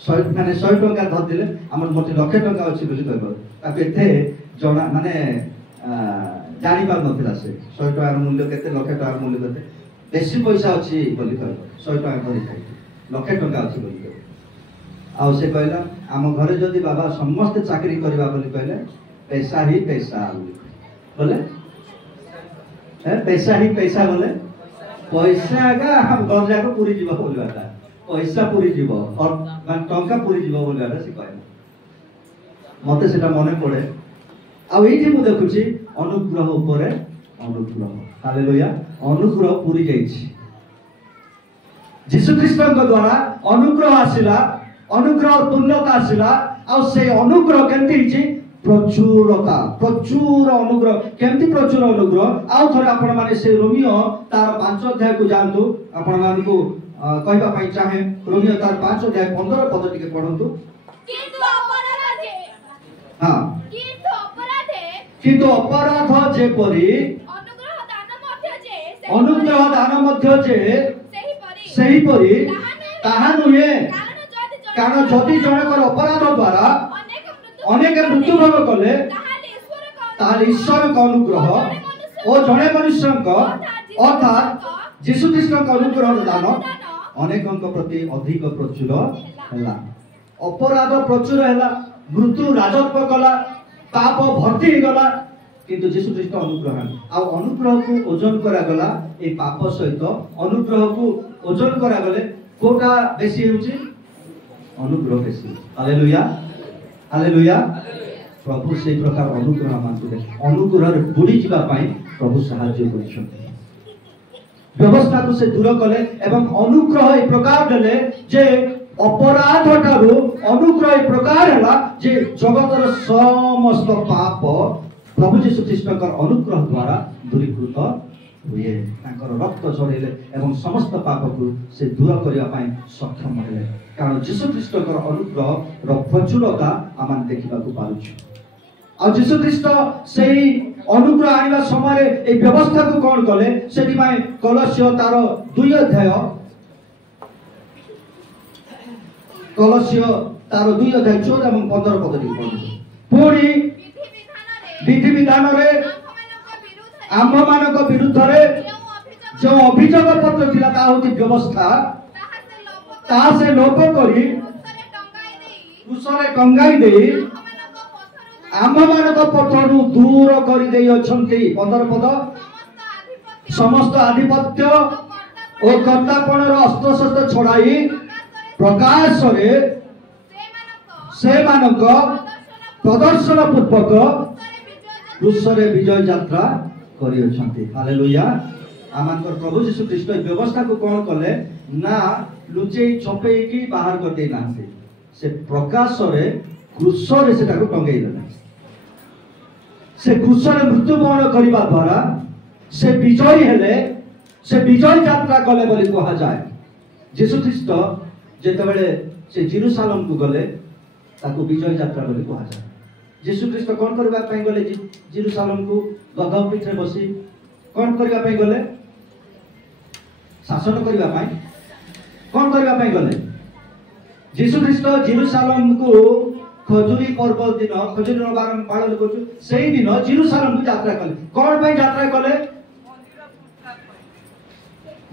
100 टंका धर दिले हमर मोटे लक्षे टंका अछि बोली कहबो। ताके एथे जणा माने जानि पार नथिला। से 100 टंका मूल्य केते, लक्षे टंका मूल्य केते, बेसी पैसा अछि बोली कहबो। 100 टंका धरि खाइ लक्षे टंका अछि बोली कहबो। आ से कहला हम घरे जदी बाबा समस्त चाकरी करबा बोली कहले पैसा ही पैसा बोले पैसा ही पैसा बोले पैसा का हम घर जाको पूरी जीव बोलवाटा पैसा पूरी जीव और टंका पूरी जीव बोलवाटा से कहला। मते सेटा मने पड़े। आ एठी मु देखुची अनुग्रह उपरे अनुग्रह। हालेलुया। अनुग्रह पूरी जाईछि। यीशु ख्रीष्टଙ୍କ द्वारा अनुग्रह आसिला, अनुग्रह पूर्णता आसिला। आ से अनुग्रह केंति छि? प्रचुरता, प्रचुर अनुग्रह। केमती प्रचुर अनुग्रह? आउ थोड़े आपण माने से रोमियो तार 5 अध्याय को जानतु। आपण मान को कहबा पई चाहे रोमियो तार 5 अध्याय 15 पद टिके पढंतु। किंतु अपराधे, हां किंतु अपराध जेपरि अनुग्रह दान मध्य जे सही परि ताहा नुहे। कारण जदि जनकर अपराध द्वारा अनेक मृत्यु भोग कले ताले ईश्वर का अनुग्रह और जने मनुष्य अर्थात यीशु ख्रीष्ट का अनुग्रह दान अनेकଙ୍କ प्रति अधिक प्रचुर हैला। अपराध प्रचुर हैला, मृत्यु राजत्व कला, पाप भर्ती हो गला, किंतु यीशु ख्रीष्ट अनुग्रह आ अनुग्रह को ओजन करा गला। ए पाप सहित अनुग्रह को ओजन करा गले कोटा बेसी होची? अनुग्रह बेसी। हालेलुया। हालेलुया। प्रभु से प्रकार अनुग्रह मानते अनुग्रह रे बुड़ी जिबा पई प्रभु सहाय्य करिसथि। व्यवस्था को से दूर कले एवं अनुग्रह ए प्रकार देले जे अपराध ठारू अनुग्रह ए प्रकार हला जे जगतर समस्त पाप प्रभु यीशु ख्रीष्टकर अनुग्रह द्वारा दूरीकृत हुए। तांकर रक्त झड़ेले एवं समस्त पाप को से दूर करिया पई सक्षम हेले। कारण यीशु ख्रीष्टकर अनुग्रह र प्रचुरता आमान देखिबा को पारुछु। आ यीशु ख्रीष्ट सेही अनुग्रह आनिबा समय ए व्यवस्था को कोन कले? सेति माय कलस्य तार 2 अध्याय कलस्य तार 2 अध्याय 14 एवं 15 पद लिखि पढु। पुरी विधि विधान रे आम मानक विरुद्ध रे जो अभियोग पत्र थिला ता होती व्यवस्था ता से लोप करी उसरे टंगाई देई आम मानक पथरु दूर करी देई अछंती। 15 पद समस्त आधिपत्य और कर्तापणर अस्त्रशस्त्र छड़ाई प्रकाश से मानक प्रदर्शन पूर्वक क्रूसरे विजय यात्रा करियछंती। हालेलुया। आमानकर प्रभु यीशु ख्रीष्ट व्यवस्था को कौन कले ना लुचेई छपेई की बाहर कर दे नांती से प्रकाश रे क्रूस रे सेटा को टंगेई देले। से क्रूस रे मृत्युवरण करिबा द्वारा से विजयी हेले से विजय यात्रा कले बोली कहा जाए। यीशु ख्रीष्ट जेतेबेले से जेरूसालेम को गले ताको विजय यात्रा बोली कहा जाए। यीशु ख्रीष्ट कौन करबा पई गले जेरूसालेम को गधा पीठ रे बसी कौन करबा पई गले शासन करबा पई कौन करबा पई गले। यीशु ख्रीष्ट जेरूसालेम को खजुरी पर्व दिन खजुरी बार पालन करछु सेही दिन जेरूसालेम को यात्रा कले। कौन पई यात्रा कले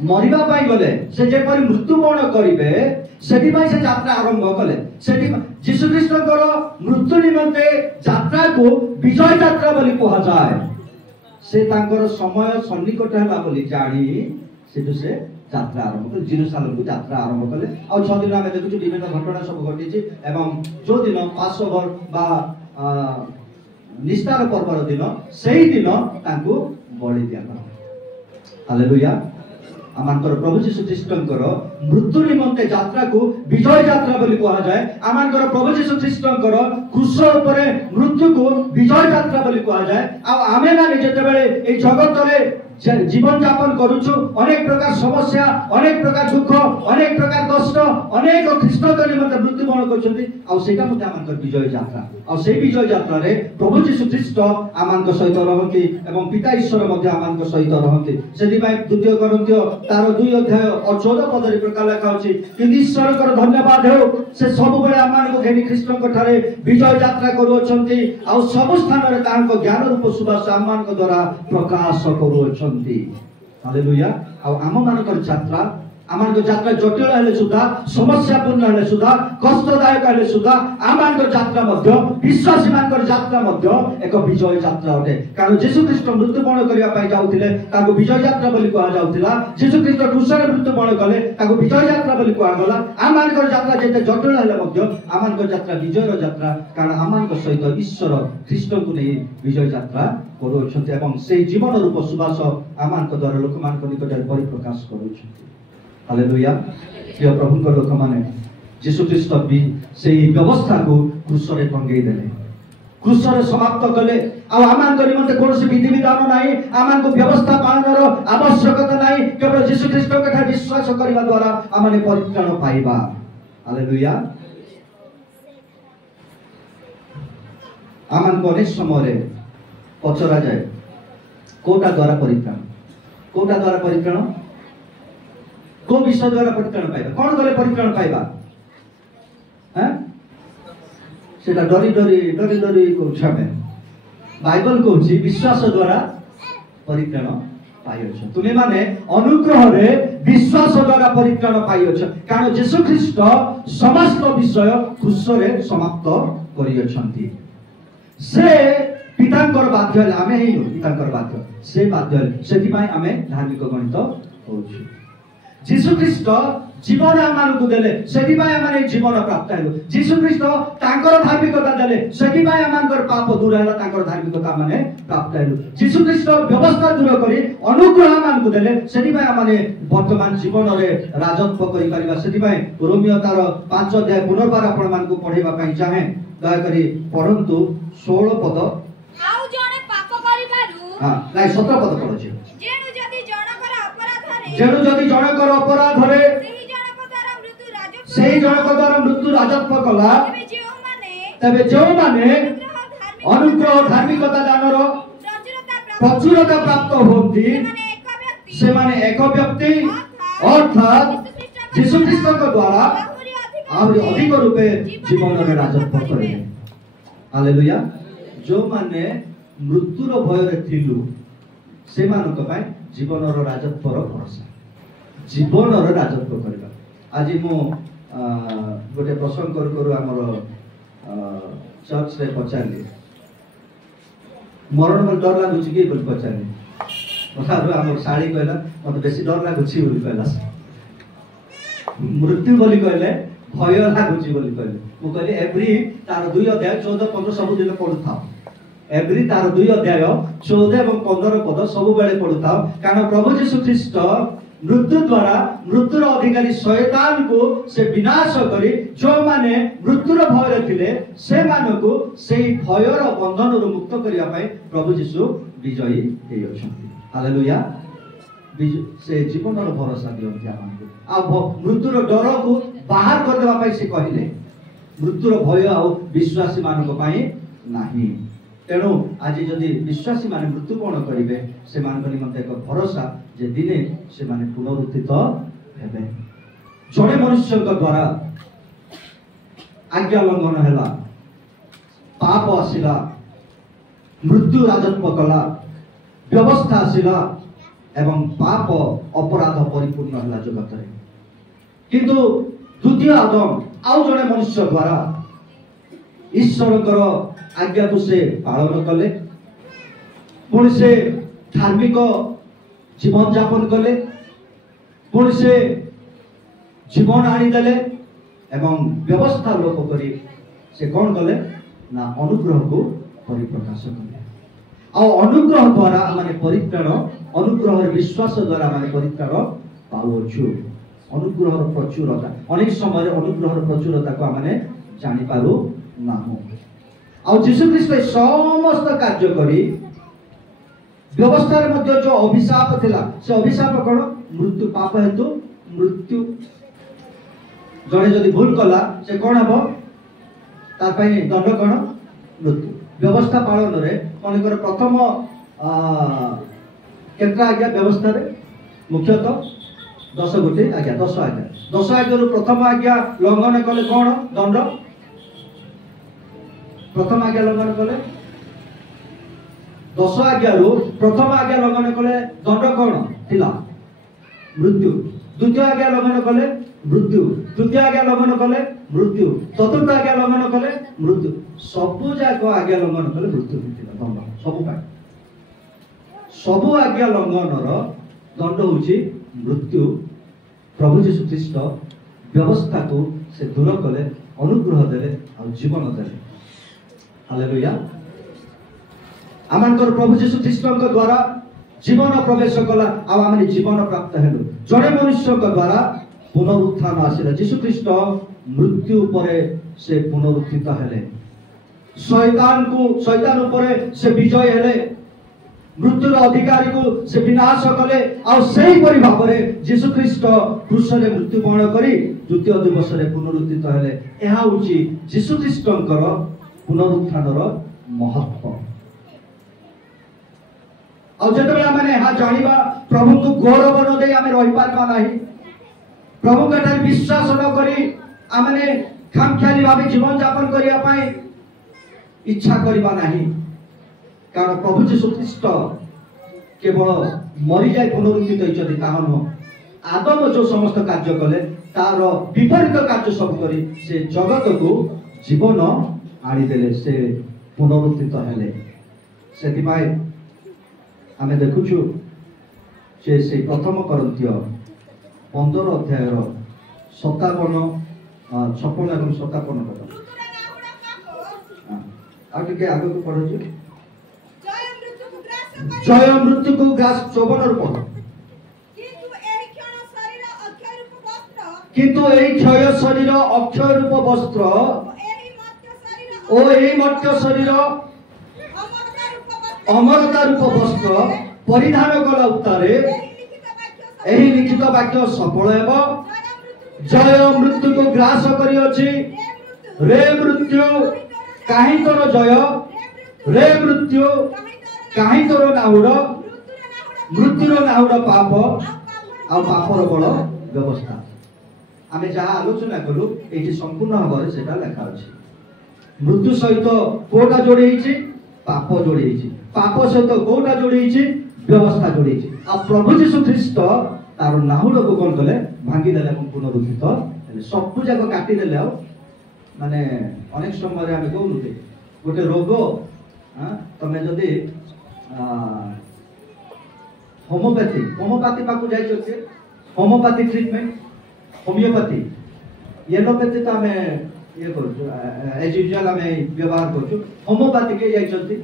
मरिबा पई गले से जे परि मृत्युवरण करिवे सेठी पई से यात्रा आरंभ कले। सेठी यीशु ख्रीष्टकर मृत्यु निमंते यात्रा को विजय यात्रा बोली कहा जाए। से तांकर समय सन्निकट हैला बोली जानी सेठु से यात्रा आरंभ कले जेरूसालेम को यात्रा आरंभ कले। और 6 दिन आमे देखु विभिन्न घटना सब घटिछि एवं जो दिन पासओवर बा निस्तार पर्वर दिन सेही दिन तांको बलि दिया गला। हालेलुया। आमानकर प्रभु यीशु ख्रीष्टकर मृत्यु निमंते यात्रा को विजय यात्रा बोली कहा जाए। आमानकर प्रभु यीशु ख्रीष्टकर क्रूस उपरे मृत्यु को विजय यात्रा बोली कहा जाए। आ आमे माने जेतेबेले ए जगत रे जीवन यापन करूछु अनेक प्रकार समस्या अनेक प्रकार दुख अनेक प्रकार कष्ट अनेक ख्रीष्टकर निमंते मृत्युवरण करछन्ती आ सेटा मध्ये आमानकर विजय यात्रा आ से विजय यात्रा रे प्रभु यीशु ख्रीष्ट आमानकर सहित रहंती एवं पिता ईश्वर मध्ये आमानकर सहित रहंती। सेति पय 2 कोरिन्थियो तार 2 अध्याय और 14 पद रे प्रकार लिखा अछि कि ईश्वरकर धन्यवाद हो से सब बेले आमानको घेनी ख्रीष्टकर ठारे विजय यात्रा करूछन्ती आ सब स्थान रे तांको ज्ञान रूप सुभाष आमानक द्वारा प्रकाश करूछन्ती। हालेलुया। आ आम मानकर यात्रा आमानकर यात्रा जटिल हेले सुधा समस्यापूर्ण हेले सुधा कष्टदायक हेले सुधा आमानकर यात्रा मध्ये विश्वासी मानकर यात्रा मध्ये एक विजय यात्रा अटे। कारण यीशु ख्रीष्ट मृत्युवरण करिया पई जाउथिले ताको विजय यात्रा बोली कहा जाउथिला। यीशु ख्रीष्ट क्रूसरे मृत्युवरण कले ताको विजय यात्रा बोली कहा गला। आमानकर यात्रा जेते जटिल हेले मध्ये आमानकर यात्रा विजयर यात्रा कारण आमानकर सहित ईश्वर ख्रीष्ट को नै विजय यात्रा करूछन्ते एवं से जीवन रूप सुभाष आमानक द्वारा लोकमानक निकटरे परिप्रकाश करूछन्ते। हालेलुया। प्रिय प्रभुक लोक माने यीशु ख्रीष्ट भी से व्यवस्था को क्रूस रे टंगेई देले क्रूस रे समाप्त कले। आ आमानक निमंते कोनोसी विधि विधान नाही आमानक व्यवस्था पालनर आवश्यकता नाही केवल यीशु ख्रीष्ट कथा विश्वास करिबा द्वारा आमाने परित्राण पाइबा। हालेलुया। आमानक अनेक समय रे पचरा जाए कोटा द्वारा परित्राण कोटा द्वारा परित्राण को विषय द्वारा परित्राण पाइबा कौन गले परित्राण पाइबा हैं सेटा डरी डरी डरी डरी को छमे बाइबल को छी विश्वास द्वारा परित्राण पाइछ। तुमे माने अनुग्रह रे विश्वास द्वारा परित्राण पाइछ कारण यीशु ख्रीष्ट समस्त विषय क्रूस रे समाप्त करियछंती। से पितांकर बाध्य आमे ही पितांकर बाध्य से बाध्य सेति पई आमे धार्मिक गणित होउछु। यीशु ख्रीष्ट जीवन आमानकु देले सेति पई आमाने जीवन प्राप्त हेलो। यीशु ख्रीष्ट तांकर धार्मिकता देले सेति पई आमानकर पाप दूर हैला तांकर धार्मिकता माने प्राप्त हेलो। यीशु ख्रीष्ट व्यवस्था दूर करी अनुग्रह आमानकु देले सेति पई आमाने वर्तमान जीवन रे राजत्व करि परिबा। सेति पई रोमियो तार 5 अध्याय पुनर्बार आपण मानकु पढेबा पई चाहे दया करी पढंतु 16 पद आउ जणे पाप करिबारु हां नाइ 17 पद पढो छी। जेनु जदि जनकर अपराध रे सेही जनक द्वारा मृत्यु राजत्व कला तबे जो माने अनुग्रह धार्मिकता दानर प्रचुरता प्राप्त होती से माने एक व्यक्ति अर्थात यीशु ख्रीष्ट द्वारा आहुरी अधिक रूपे जीवन रे राजत्व करे। हालेलुया। जो माने मृत्युर भय रे थिलु से मानक पय जीवन रो राजत्व रो भरोसा जीवन रो राजत्व करबा। आज मो गोटे प्रसंग कर हमर चर्च रे पचारली मरण में डर लागुछि कि बोल पचारली आम शाढ़ी कहला मत बेसी डर लगुच कहला मृत्यु बोली कहले भय लगुच कहले मु कहली एवरी तार 2 अध्याय 14 15 सब दिन पढ़ु था एवरी तार 2 अध्याय 14 एवं 15 पद सब बेले पढ़ु था कारण प्रभु यीशु ख्रीस्ट मृत्यु द्वारा मृत्युर अधिकारी शैतान को से विनाश करी जो माने मृत्युर भय थिले से मानको सेही भयर बंधन रु मुक्त करिया पई प्रभु यीशु विजयी हेइ अछंती हालेलुया से जीवन भरोसा दियंती आमानकु आ मृत्युर डर को बाहर कर देबा पई से कहिले मृत्युर भय आ विश्वासी मानको पई नाही तेणु आज जदि विश्वासी माने मृत्युवरण करिवे से मानक निमंते एक भरोसा जे दिने से माने पुनरुत्थित हेबे जड़े मनुष्य द्वारा आज्ञा लंघन हैला पाप आसिला मृत्यु राजत्व कला व्यवस्था आसिला एवं पाप अपराध परिपूर्ण हैला जगत रे किंतु द्वितीय आदम आउ जड़े मनुष्य द्वारा ईश्वर आज्ञा को से पालन कले पुणी से धार्मिक जीवन यापन कले पुणी से जीवन आनीदे एवं व्यवस्था लोप करी से कौन कले ना अनुग्रह को परिप्रकाश कले आ अनुग्रह द्वारा माने परित्राण अनुग्रह विश्वास द्वारा माने परित्राण पाउछु अनुग्रह प्रचुरता अनेक समय अनुग्रह प्रचुरता को माने जानि पारु नाहु आ यीशु ख्रीष्ट समस्त कार्य करी व्यवस्था मध्य जो अभिशाप थिला से अभिशाप कौन मृत्यु पाप हेतु मृत्यु जड़े जदि भूल कला से कौन हम तार पई दंड कौन मृत्यु व्यवस्था पालन रे कौन प्रथम केतना आज्ञा व्यवस्था रे मुख्यतः 10 गोटे आज्ञा 10 आज्ञा प्रथम आज्ञा लंघन कले कौन दंड प्रथम आज्ञा लंघन कले 10 आज्ञा प्रथम आज्ञा लंघन कले दंड कौन थिला मृत्यु द्वितीय आज्ञा लंघन कले मृत्यु तृतीय आज्ञा लंघन कले मृत्यु चतुर्थ आज्ञा लंघन कले मृत्यु सबु जाक आज्ञा लंघन कले मृत्यु थिला दंड सबु आज्ञा लंघन दंड होची मृत्यु प्रभु यीशु ख्रीष्ट व्यवस्था को से दूर कले अनुग्रह देले और जीवन देले हालेलुया आमनकर प्रभु यीशु ख्रीष्ट द्वारा जीवन प्रवेश कला आ आमे जीवन प्राप्त हेलु जड़े मनुष्य द्वारा पुनरुत्थान आसिला यीशु ख्रीष्ट मृत्यु परे से पुनरुत्थित हेले शैतान उपरे से विजय हेले मृत्युर अधिकारी को से विनाश कले आ सेही परि भाबरे यीशु ख्रीष्ट क्रूस रे मृत्युवरण करी द्वितीय दिवस रे पुनरुत्थित हेले एहा होची यीशु ख्रीष्टंकर पुनरुत्थानर महत्व और जतबेला माने हा जानिबा प्रभु को गौरव न दे आमे रहि पारबा नाही प्रभु कटार विश्वास न करी आमे खामख्याली भाबे जीवन यापन करिया पाए इच्छा करिबा नाही कारण प्रभु यीशु ख्रीष्ट केवल मरी जाय पुनरुत्थित होइछथि ताहनो आदम जो समस्त कार्य कले तार विपरीत कार्य सब करी से जगत को जीवन आनीदेले से पुनरुत्थित हेले से आमे देखुछु से प्रथम करंतिय 15 अध्याय 57 56 एवं 57 पद आगे के आगे को पढ़ो जय मृत्यु को ग्रास 54 पद किंतु एही क्षय शरीर अक्षय रूप वस्त्र ओ एही मर्त्य शरीर अमरता रूप वस्त्र परिधान कला उत्तारे एही लिखित वाक्य सफल हेब जय मृत्यु को ग्रास करी अछि रे मृत्यु काहे तोर जय रे मृत्यु काहे तोर नाउड मृत्युर नाउड पाप आ पापर बल व्यवस्था आमे जहाँ आलोचना कलु एठी संपूर्ण भाବରେ सेटा लेखा अछि मृत्यु सहित कोटा जोड़ी हिची पाप जोड़ी हिची पाप सहित कोटा जोड़ी हिची व्यवस्था जोड़ी हिची आ प्रभु यीशु ख्रीष्ट तार नाहुड को कोन कले भांगी देले এবং पुनरुत्थित हेले सब जाक काटी देले माने अनेक समय रे आमे कहउनुते गोटे रोग तमे जदी होमोपैथी पाकु जाइछे होमोपैथी ट्रीटमेंट होमियोपैथी एलोपैथी तो हमें ये कर एज यूजुअल हमें व्यवहार कर होमोपैथी के जाइछंती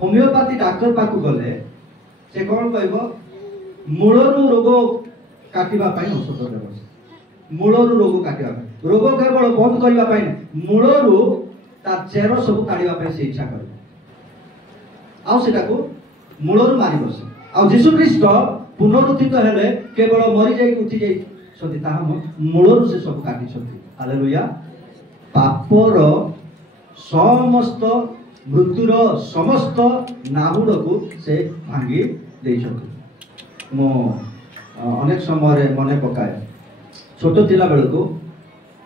होमियोपैथी डॉक्टर पाकु गले से कौन कहबो मूलरू रोग काटिबा पई औषध देबो मूलरू रोग काटिबा रोग केवल बंद करबा पई मूलरू ता चेर सब काटिबा पई से इच्छा करे आउ सेटा को मूलरू मारी बस आउ यीशु ख्रीष्ट पुनरुत्थित हेले केवल मरि जाई उठी जाई सती ता हम मूलरू से सब काटी सती हालेलुया पापर समस्त मृत्युर समस्त नाहुड़ को से भांगी दे मो अनेक समय मन पकाए छोट थिला बेल को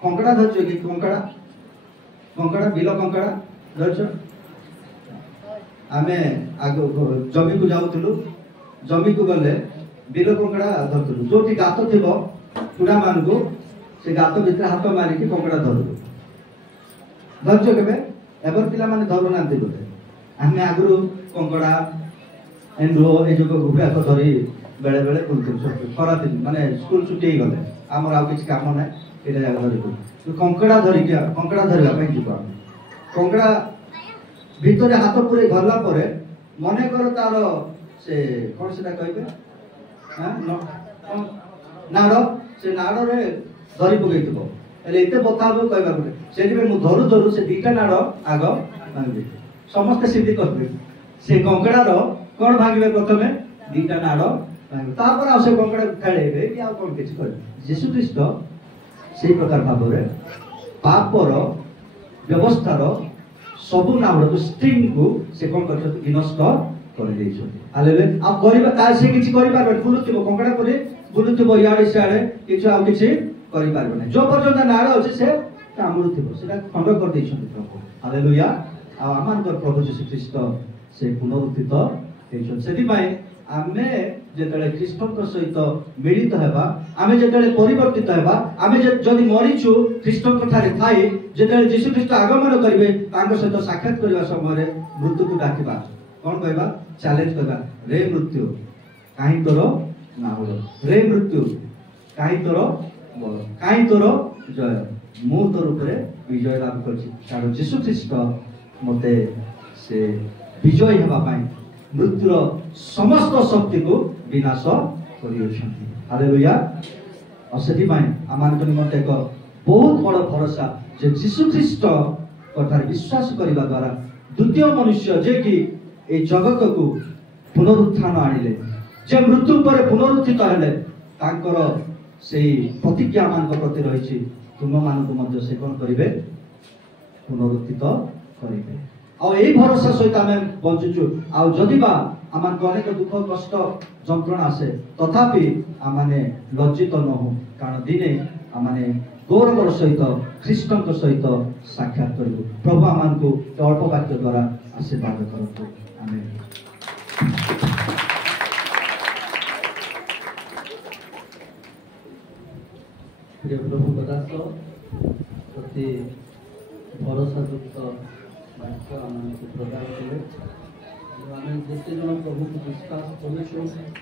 कंकड़ा धरछ कि कंकड़ा बिल कंकड़ा धरछ आमे आगो जमी को जाउथलु जमी को गले बिल कंकड़ा धरथलु जोटी गात थिबो टुडा मान को से गात भितर हाथ मारी कि कंकड़ा धरलु धरछ केबे एबर पिला माने धरु नांती बोले आमे आगरु कंकड़ा एंडो ए जो गुबा को धरी बेले बेले कुलथु खरा दिन माने स्कूल छुट्टी गले हमर आ किछ काम नै एटा जागा धरि तो कंकड़ा धरि के कंकड़ा धरला पई जिबा कंकड़ा भितरे हाथ पुरे घरला परे मने कर तार से कोन सेटा कहबे हां नाड़ से नाड़ रे धरि पगैतबो एले एते बताबो कहबा बोले सेति में मु धरु धरु से दीटा नाड़ आग भांगी समस्त सिद्धि करबे से कंकड़ा रो कोन भांगिबे प्रथमे दीटा नाड़ तापर आ से कंकड़ा खेलेबे कि आ कोन किछ करबे यीशु ख्रीष्ट सेही प्रकार भाबरे पापर व्यवस्थार सब नाड़ को स्ट्रिंग को से कोन करछ विनष्ट कर देइछ हालेलुया आ करबा ता से किछ करि पारबे बुलुथिबो कंकड़ा करे बुलुथिबो याडे साडे किछ आ किछ करि पारबे नै जो पर्यंत नाड़ अछि से कामुरुथिबो सेटा खंड कर देइछ प्रभु हालेलुया आ आमान प्रभु यीशु ख्रीष्ट से पुनरुत्थित हेछन सेति पय आमे जेतले ख्रीष्टक सहित मिलित हेबा आमे जेतले परिवर्तित हेबा आमे जदि मरिछु ख्रीष्टक ठारे थाई जेतले यीशु ख्रीष्ट आगमन करिवे तांको सहित साक्षात करबा समय मृत्यु को डाकिबा कोन कहबा चैलेंज करबा रे मृत्यु काहे तोरो ना होलो रे मृत्यु काहे तोरो बोल काहे तोरो जय मु तोर ऊपर विजय लाभ करछि कारण यीशु ख्रीष्ट मते से विजय हेबा पाई मृत्युर समस्त शक्ति को विनाश करियोछंती हालेलुया असति पाई आमान को निमंते एक बहुत बड़ भरोसा जे यीशु ख्रीष्ट कथार विश्वास करिबा द्वारा द्वितीय मनुष्य जे कि ए जगत को पुनरुत्थान आनिले जे मृत्यु पर पुनरुत्थित हेले तांकर सेही प्रतिज्ञा मान को प्रति रहिछि तुम मान को मध्य से कोन करिवे पुनरुत्थित करिवे आ एई भरोसा सहित आमे बंचुछु आ जदिबा आमान को अनेक दुख कष्ट जंत्रणा आसे तथापि आमाने लज्जित न हो कारण दिने आमाने गौरवर सहित ख्रीष्टक सहित साक्षात करिबो प्रभु आमान को अल्प वाक्य द्वारा आशीर्वाद करतो आमेन प्रिय प्रभु दास प्रति भरोसा युक्त वाक्य आमको प्रदान कले आम जिते जन प्रभु को विश्वास करूँ